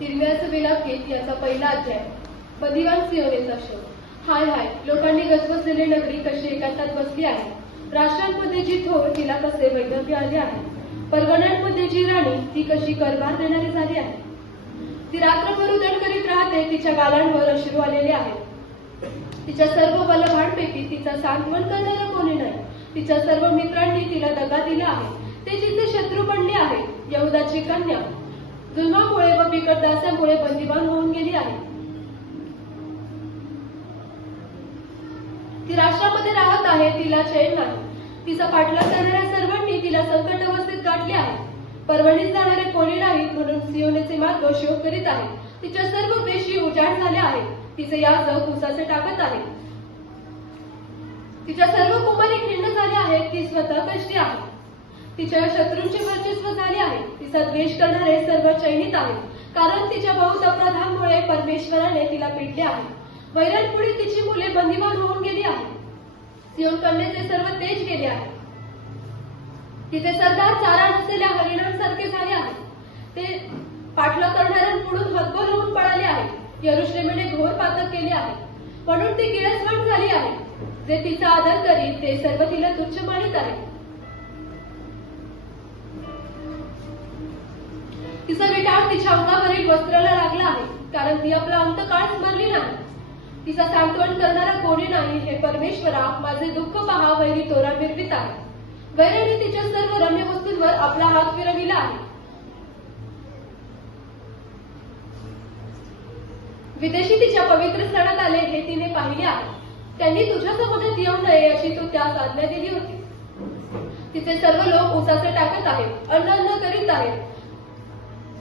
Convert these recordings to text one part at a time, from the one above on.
हिरव्याचं विलापगीत याचा पहिला अध्याय. बंदिवान सियोनेचा शोध. हाय हाय, लोकांनी गजबजलेली नगरी कशी एकांतात बसली आहे. राष्ट्रांमध्ये जी थोर तिला कसे वैधव्य आले आहे. परगण्यांमध्ये जी राणी ती कशी करभार देणारी झाली आहे. ती रात्रभर उजळ करीत राहते, तिच्या गालांवर अश्रू आलेले आहेत. तिच्या सर्व बलभांपैकी तिचा सांत्वन करणारा कोणी नाही. तिच्या सर्व मित्रांनी तिला दगा दिला आहे. ते तिचे शत्रू बनले आहे. यहुदाची कन्या जुलमामुळे व बिकट दास्यामुळे बंदिवान होऊन गेली आहे. ती राष्ट्रामध्ये राहत आहे, तिला चैन नाही. तिचा पाठलाग करणाऱ्या सर्वांनी तिला संकट अवस्थेत गाठले आहे. परवणीत जाणारे कोणी नाही म्हणून सियोनेचे मार्ग शोध करीत आहे. तिच्या सर्व पेशी उजाड झाल्या आहेत. तिचे याजक उसाचे टाकत आहे. तिच्या सर्व कुमारी खिन्न झाल्या आहेत. ती स्वतः कष्टी आहे. तिच्या शत्रूंचे वर्चस्व झाले आहे. तिचा द्वेष करणारे सर्व चैनीत आहेत, कारण तिच्या बहुत अपराधांमुळे परमेश्वराने तिला पिडले आहे. वैरांपुढे तिची मुले बंदिवान होऊन गेली आहेत. सियोन कन्येचे सर्व तेज गेले आहे. तिचे सरदार चारा नसलेल्या हरिणांसारखे झाले आहेत. ते पाठलाग करणाऱ्यांपुढून हतबल होऊन पळाले आहेत. यरुश्लेमेने घोर पातक केले आहे, म्हणून ती किळसवाण झाली आहे. जे तिचा आदर करीत ते सर्व तिला तुच्छ मानित आहेत. तिचा विटाळ तिच्या अंगावरील वस्त्राला लागला आहे, कारण ती आपला अंतकाळ स्मरली नाही. तिचा सांत्वन करणारा कोणी नाही. हे परमेश्वरा, माझे दुःख पहा, वैरी तोरा मिरवित आहे. वैराने तिच्या सर्व रम्य वस्तूंवर आपला हात फिरविला आहे. विदेशी तिच्या पवित्र स्थळात आले हे तिने पाहिले आहे. त्यांनी तुझ्या समाजात येऊ नये अशी तू त्यास आज्ञा दिली होती. तिचे सर्व लोक उसाचे टाकत आहेत, अन्न करीत आहेत.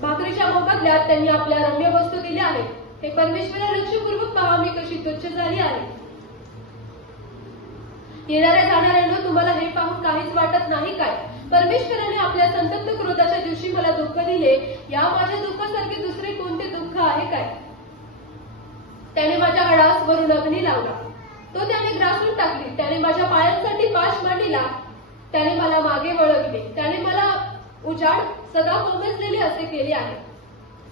भाकरीच्या मोबदल्यात त्यांनी आपल्या रम्य वस्तू दिल्या आहेत. हे परमेश्वरा, लक्षपूर्वक पहा, मी कशी तुच्छ झाली आहे. येणाऱ्या जाणाऱ्यांना तुम्हाला हे पाहून काहीच वाटत नाही काय? परमेश्वराने आपल्या संतप्त क्रोधाच्या दिवशी मला दुःख दिले. या माझ्या दुःखासारखे दुसरे कोणते दुःख आहे काय? त्याने माझ्या हाडास वरून अग्नी लावला, तो त्याने ग्रासून टाकली. त्याने माझ्या पायांसाठी पाश मांडिला. त्याने मला मागे वळविले. त्याने मला उजाड सदा कोंबसलेले असे केले आहे.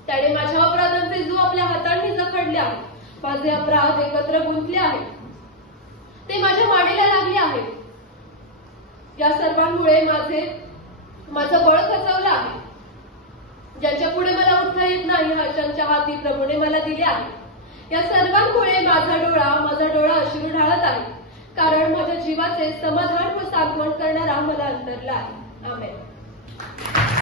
त्याने माझ्या अपराधांचे जो आपल्या हातांनी जखडले आहे. माझे अपराध एकत्र गुंतले आहेत, ते माझ्या मानेला लागले आहेत. या सर्वांमुळे माझं बळ खचवलं आहे. ज्यांच्या पुढे मला उठता येत नाही, ज्यांच्या हाती प्रभूने मला दिले आहे. या सर्वांमुळे माझा डोळा अश्रू ढाळत आहे, कारण माझ्या जीवाचे समाधान व सांत्वन करणारा मला अंतरला आहे. आमेन.